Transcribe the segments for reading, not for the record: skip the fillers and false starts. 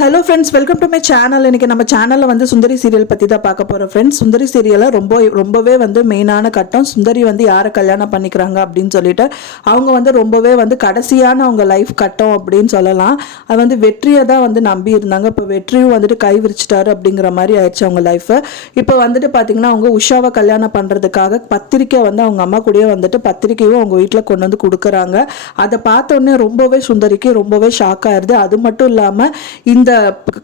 Hello friends, welcome to my channel. இன்றைக்கி நம்ம சேனலில் வந்து சுந்தரி சீரியல் பற்றி தான் பார்க்க போகிறோம் ஃப்ரெண்ட்ஸ். சுந்தரி சீரியலை ரொம்பவே வந்து மெயினான கட்டம் சுந்தரி வந்து யாரை கல்யாணம் பண்ணிக்கிறாங்க அப்படின்னு சொல்லிட்டு அவங்க வந்து ரொம்பவே வந்து கடைசியான அவங்க லைஃப் கட்டம் அப்படின்னு சொல்லலாம். அது வந்து வெற்றியை தான் வந்து நம்பி இருந்தாங்க. இப்போ வெற்றியும் வந்துட்டு கை விரிச்சிட்டாரு அப்படிங்கிற மாதிரி ஆயிடுச்சு அவங்க லைஃபு. இப்போ வந்துட்டு பார்த்தீங்கன்னா அவங்க உஷாவை கல்யாணம் பண்ணுறதுக்காக பத்திரிக்கை வந்து அவங்க அம்மா கூடயே வந்துட்டு பத்திரிக்கையும் அவங்க வீட்டில் கொண்டு வந்து கொடுக்குறாங்க. அதை பார்த்தோன்னே ரொம்பவே சுந்தரிக்கு ரொம்பவே ஷாக் ஆயிடுது. அது மட்டும் இல்லாமல் இந்த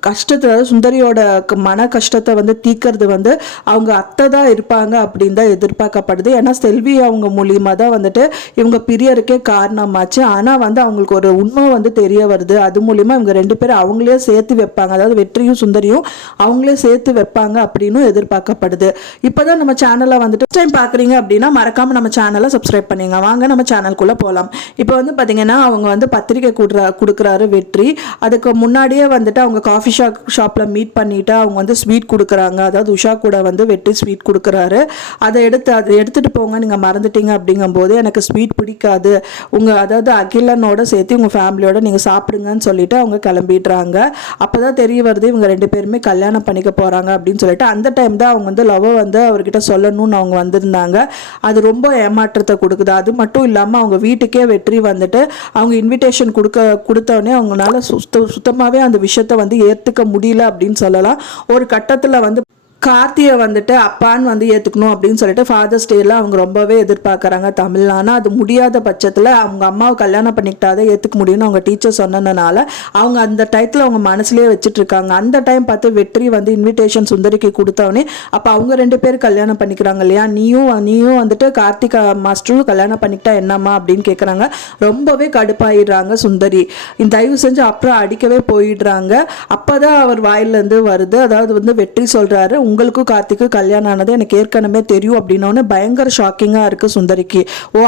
கஷ்டத்தை சுந்தரியோட மன கஷ்டத்தை வந்து தீக்கிறது வந்து அவங்க அத்தை தான் இருப்பாங்க அப்படின்னு தான் எதிர்பார்க்கப்படுது. ஏன்னா செல்வி அவங்க மூலியமாக தான் வந்துட்டு இவங்க பிரியருக்கே காரணமாச்சு. ஆனால் வந்து அவங்களுக்கு ஒரு உண்மை வந்து தெரிய வருது. அது மூலியமா இவங்க ரெண்டு பேரும் அவங்களே சேர்த்து வைப்பாங்க, அதாவது வெற்றியும் சுந்தரியும் அவங்களே சேர்த்து வைப்பாங்க அப்படின்னு எதிர்பார்க்கப்படுது. இப்போதான் நம்ம சேனலை வந்துட்டு ஃபர்ஸ்ட் டைம் பார்க்குறீங்க அப்படின்னா மறக்காம நம்ம சேனலை சப்ஸ்கிரைப் பண்ணிங்க. வாங்க நம்ம சேனலுக்குள்ளே போகலாம். இப்போ வந்து பார்த்தீங்கன்னா அவங்க வந்து பத்திரிக்கை கொடுக்குறாரு வெற்றி. அதுக்கு முன்னாடியே வந்துட்டு அவங்க காஃபி ஷாப்பில் மீட் பண்ணிவிட்டு அவங்க வந்து ஸ்வீட் கொடுக்குறாங்க. அதாவது உஷா கூட வந்து வெற்றி ஸ்வீட் கொடுக்குறாரு. அதை எடுத்துகிட்டு போங்க, நீங்கள் மறந்துட்டீங்க அப்படிங்கும்போது எனக்கு ஸ்வீட் பிடிக்காது, அதாவது அகிலனோட சேர்த்து உங்கள் ஃபேமிலியோட நீங்கள் சாப்பிடுங்கன்னு சொல்லிட்டு அவங்க கிளம்பிடுறாங்க. அப்போ தான் தெரிய வருது இவங்க ரெண்டு பேருமே கல்யாணம் பண்ணிக்க போகிறாங்க அப்படின்னு சொல்லிட்டு. அந்த டைம் தான் அவங்க வந்து லவ்வை வந்து அவர்கிட்ட சொல்லணும்னு அவங்க வந்திருந்தாங்க. அது ரொம்ப ஏமாற்றத்தை கொடுக்குது. அது மட்டும் இல்லாமல் அவங்க வீட்டுக்கே வெற்றி வந்துட்டு அவங்க இன்விடேஷன் கொடுத்தோடனே அவங்களால சுத்தமாகவே அந்த விஷயத்தை வந்து ஏற்றுக்க முடியல அப்படின்னு சொல்லலாம். ஒரு கட்டத்தில் வந்து கார்த்தியை வந்துட்டு அப்பான்னு வந்து ஏற்றுக்கணும் அப்படின்னு சொல்லிட்டு ஃபாதர்ஸ் டேல அவங்க ரொம்பவே எதிர்பார்க்குறாங்க தமிழ். ஆனால் அது முடியாத பட்சத்தில் அவங்க அம்மாவை கல்யாணம் பண்ணிக்கிட்டாதான் ஏற்றுக்க முடியும்னு அவங்க டீச்சர் சொன்னதுனால அவங்க அந்த டயத்தில் அவங்க மனசுலேயே வச்சுட்டு இருக்காங்க. அந்த டைம் பார்த்து வெற்றி வந்து இன்விடேஷன் சுந்தரிக்கு கொடுத்தவொடனே அப்போ அவங்க ரெண்டு பேரும் கல்யாணம் பண்ணிக்கிறாங்க இல்லையா, நீயும் வந்துட்டு கார்த்திகா மாஸ்டரும் கல்யாணம் பண்ணிக்கிட்டா என்னம்மா அப்படின்னு கேட்குறாங்க. ரொம்பவே கடுப்பாயிடுறாங்க சுந்தரி. தயவு செஞ்சு அப்புறம் அடிக்கவே போயிடுறாங்க. அப்போதான் அவர் வாயிலேருந்து வருது, அதாவது வந்து வெற்றி சொல்கிறாரு, உங்களுக்கும் கார்த்திக்கும் கல்யாணம் ஆனது எனக்கு ஏற்கனவே தெரியும் அப்படின்னோன்னு பயங்கர ஷாக்கிங்காக இருக்குது சுந்தரிக்கு.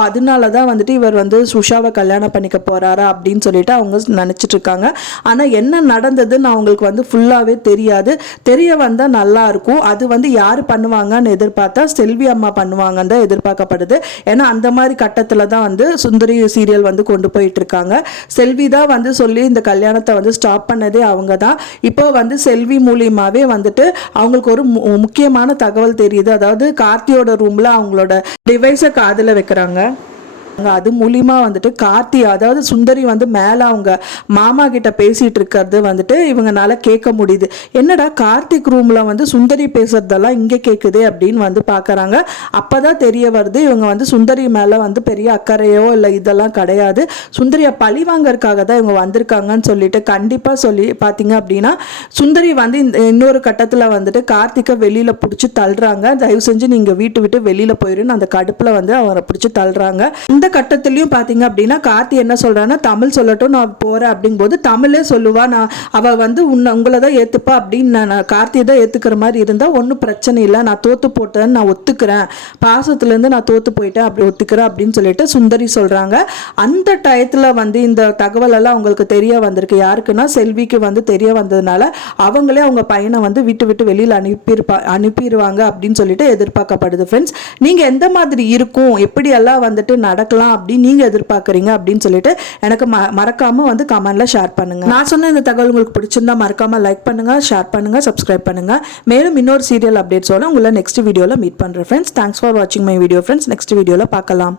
அதனால தான் வந்துட்டு இவர் வந்து சுஷாவை கல்யாணம் பண்ணிக்க போகிறாரா அப்படின்னு சொல்லிட்டு அவங்க நினச்சிட்டு இருக்காங்க. ஆனால் என்ன நடந்ததுன்னு அவங்களுக்கு வந்து ஃபுல்லாகவே தெரியாது. தெரிய வந்தால் நல்லா இருக்கும். அது வந்து யார் பண்ணுவாங்கன்னு எதிர்பார்த்தா செல்வி அம்மா பண்ணுவாங்கன்னு தான் எதிர்பார்க்கப்படுது. ஏன்னா அந்த மாதிரி கட்டத்தில் தான் வந்து சுந்தரி சீரியல் வந்து கொண்டு போயிட்டு இருக்காங்க. செல்வி தான் வந்து சொல்லி இந்த கல்யாணத்தை வந்து ஸ்டாப் பண்ணதே அவங்க தான். இப்போ வந்து செல்வி மூலியமாகவே வந்துட்டு அவங்களுக்கு ஒரு முக்கியமான தகவல் தெரியுது. அதாவது கார்த்தியோட ரூம்ல அவங்களோட டிவைஸை காதுல வைக்கிறாங்க. அது மூலியமா வந்துட்டு கார்த்தி, அதாவது சுந்தரி வந்து மேலே அவங்க மாமா கிட்ட பேசிட்டு இருக்கிறது வந்துட்டு இவங்கனால கேட்க முடியுது. என்னடா கார்த்திக் ரூம்ல வந்து சுந்தரி பேசுறதெல்லாம் இங்கே கேட்குது அப்படின்னு வந்து பார்க்குறாங்க. அப்போதான் தெரிய வருது இவங்க வந்து சுந்தரி மேலே வந்து பெரிய அக்கறையோ இல்லை இதெல்லாம் கிடையாது, சுந்தரியை பழி வாங்கறதுக்காக தான் இவங்க வந்திருக்காங்கன்னு சொல்லிட்டு கண்டிப்பாக சொல்லி பார்த்தீங்க அப்படின்னா சுந்தரி வந்து இன்னொரு கட்டத்தில் வந்துட்டு கார்த்திகை வெளியில் பிடிச்சி தள்ளுறாங்க. தயவு செஞ்சு நீங்கள் வீட்டு விட்டு வெளியில் போயிருன்னு அந்த கடுப்பில் வந்து அவரை பிடிச்சி தள்ளுறாங்க. இந்த கட்டத்திலையும் பார்த்தீங்க அப்படின்னா கார்த்தி என்ன சொல்றான்னா தமிழ் சொல்லட்டும் நான் போறேன் அப்படிங்கும்போது தமிழே சொல்லுவா, நான் அவள் வந்து உங்களை தான் ஏற்றுப்பா அப்படின்னு நான் கார்த்தியை தான் ஏற்றுக்கிற மாதிரி இருந்தால் ஒன்றும் பிரச்சனை இல்லை, நான் தோற்று போட்டேன்னு நான் ஒத்துக்கிறேன், பாசத்துலேருந்து நான் தோற்று போயிட்டேன் அப்படி ஒத்துக்கிறேன் அப்படின்னு சொல்லிட்டு சுந்தரி சொல்கிறாங்க. அந்த டயத்தில் வந்து இந்த தகவல் எல்லாம் அவங்களுக்கு தெரிய வந்திருக்கு. யாருக்குன்னா செல்விக்கு வந்து தெரிய வந்ததுனால அவங்களே அவங்க பையனை வந்து விட்டு வெளியில் அனுப்பிடுவாங்க அப்படின்னு சொல்லிட்டு எதிர்பார்க்கப்படுது. ஃப்ரெண்ட்ஸ், நீங்கள் எந்த மாதிரி இருக்கும், எப்படியெல்லாம் வந்துட்டு நடக்கலாம் அப்படின்னு நீங்க எதிர்பார்க்குறீங்க அப்படின்னு சொல்லிட்டு எனக்கு மறக்காம வந்து கமெண்ட்ல ஷேர் பண்ணுங்க. நான் சொன்ன இந்த தகவல் உங்களுக்கு பிடிச்சிருந்தா மறக்காம லைக் பண்ணுங்க, ஷேர் பண்ணுங்க, சப்ஸ்கிரைப் பண்ணுங்க. மேலும் இன்னொரு சீரியல் அப்டேட்ஸோட உங்களை நெக்ஸ்ட் வீடியோல மீட் பண்றேன் ஃப்ரெண்ட்ஸ். தேங்க்ஸ் ஃபார் வாட்சிங் மை வீடியோ ஃப்ரெண்ட்ஸ். நெக்ஸ்ட் வீடியோல பார்க்கலாம்.